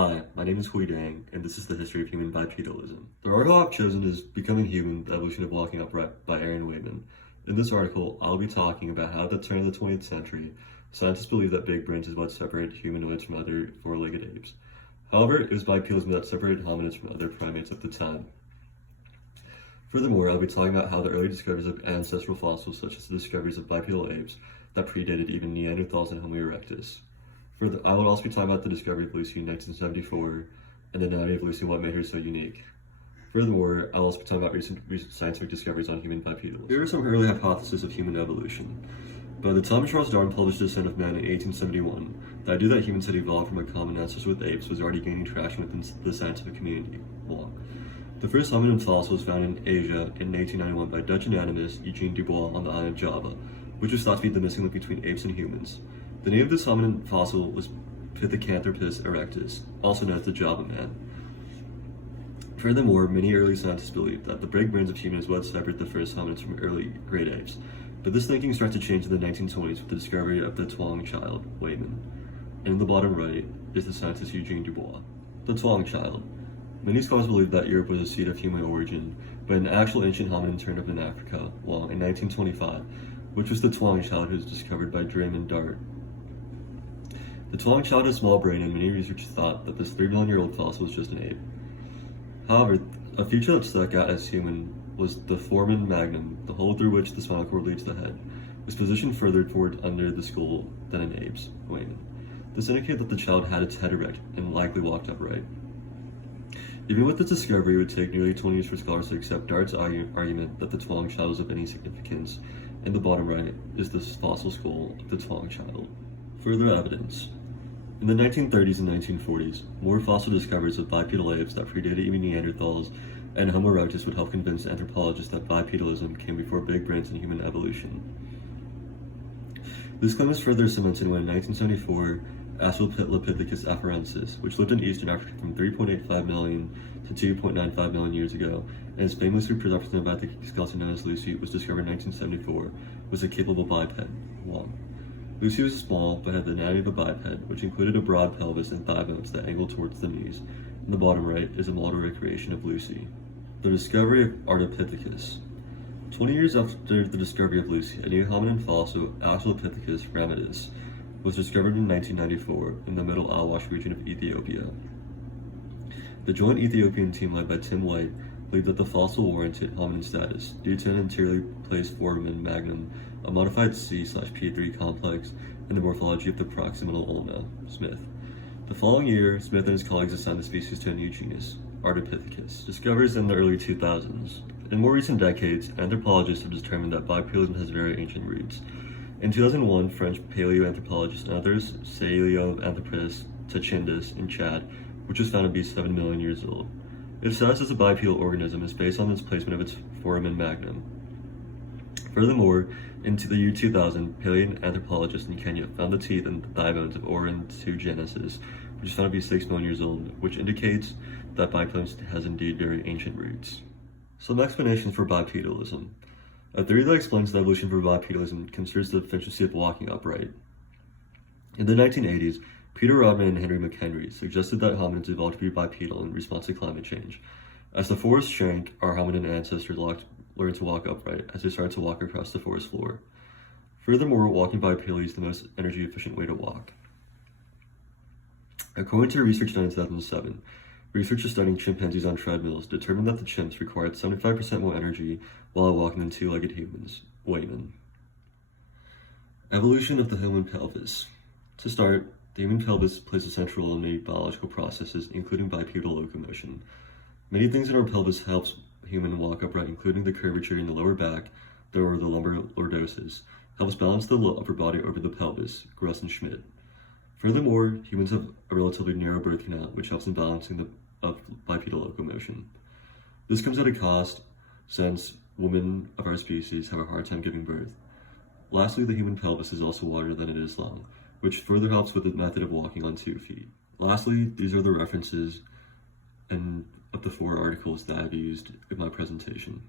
Hi, my name is Huy Dang, and this is the history of human bipedalism. The article I've chosen is Becoming Human, the Evolution of Walking Upright by Aaron Wayman. In this article, I'll be talking about how at the turn of the 20th century, scientists believed that big brains is what separated humanoids from other four-legged apes. However, it was bipedalism that separated hominids from other primates at the time. Furthermore, I'll be talking about how the early discoveries of ancestral fossils, such as the discoveries of bipedal apes, that predated even Neanderthals and Homo erectus. I will also be talking about the discovery of Lucy in 1974 and the anatomy of Lucy and what made her so unique. Furthermore, I'll also be talking about recent scientific discoveries on human bipedalism. Here are some early hypotheses of human evolution. By the time Charles Darwin published *Descent of Man* in 1871, the idea that humans had evolved from a common ancestor with apes was already gaining traction within the scientific community. The first hominid fossil was found in Asia in 1891 by Dutch anatomist Eugene Dubois on the island of Java, which was thought to be the missing link between apes and humans. The name of this hominid fossil was Pithecanthropus erectus, also known as the Java man. Furthermore, many early scientists believed that the big brains of humans would separate the first hominids from early great apes, but this thinking started to change in the 1920s with the discovery of the Tuong child, Wayman. And in the bottom right is the scientist Eugene Dubois. The Tuong child. Many scholars believe that Europe was a seat of human origin, but an actual ancient hominid turned up in Africa, in 1925, which was the Tuong child who was discovered by Draymond Dart. The Tuong child had a small brain, and many researchers thought that this 3 million-year-old fossil was just an ape. However, a feature that stuck out as human was the foramen magnum, the hole through which the spinal cord leads to the head, was positioned further forward under the skull than an ape's, Wayman. This indicated that the child had its head erect and likely walked upright. Even with this discovery, it would take nearly 20 years for scholars to accept Dart's argument that the Tuong child was of any significance. In the bottom right is the fossil skull of the Tuong child. Further evidence. In the 1930s and 1940s, more fossil discoveries of bipedal apes that predated even Neanderthals and Homo erectus would help convince anthropologists that bipedalism came before big brains in human evolution. This claim was further cemented when in 1974, Australopithecus afarensis, which lived in eastern Africa from 3.85 million to 2.95 million years ago, and is famously represented by the skeleton known as Lucy, was discovered in 1974, was a capable biped. Lucy was small, but had the anatomy of a biped, which included a broad pelvis and thigh bones that angled towards the knees. In the bottom right is a model recreation of Lucy. The discovery of Ardipithecus. 20 years after the discovery of Lucy, a new hominin fossil, Australopithecus ramidus, was discovered in 1994 in the Middle Awash region of Ethiopia. The joint Ethiopian team led by Tim White believed that the fossil warranted hominin status due to an anteriorly placed foramen magnum, a modified C/P3 complex, and the morphology of the proximal ulna, Smith. The following year, Smith and his colleagues assigned the species to a new genus, Ardipithecus, discovered in the early 2000s. In more recent decades, anthropologists have determined that bipedalism has very ancient roots. In 2001, French paleoanthropologists and others, Coelhoanthropus tachindus in Chad, which was found to be 7 million years old. Its status as a bipedal organism is based on its placement of its foramen magnum. Furthermore, in the year 2000, paleoanthropologists in Kenya found the teeth and thigh bones of Orantugenesis, which is found to be 6 million years old, which indicates that bipedalism has indeed very ancient roots. Some explanations for bipedalism. A theory that explains the evolution for bipedalism considers the efficiency of walking upright. In the 1980s, Peter Rodman and Henry McHenry suggested that hominids evolved to be bipedal in response to climate change. As the forest shrank, our hominin ancestors learned to walk upright as they started to walk across the forest floor. Furthermore, walking bipedally is the most energy-efficient way to walk. According to research done in 2007, researchers studying chimpanzees on treadmills determined that the chimps required 75% more energy while walking than two-legged humans, Wayman. Evolution of the human pelvis. To start, the human pelvis plays a central role in many biological processes, including bipedal locomotion. Many things in our pelvis helps human walk upright, including the curvature in the lower back, or the lumbar lordosis, helps balance the upper body over the pelvis, Gruss and Schmidt. Furthermore, humans have a relatively narrow birth canal, which helps in balancing of bipedal locomotion. This comes at a cost, since women of our species have a hard time giving birth. Lastly, the human pelvis is also wider than it is long, which further helps with the method of walking on 2 feet. Lastly, these are the references of the 4 articles that I've used in my presentation.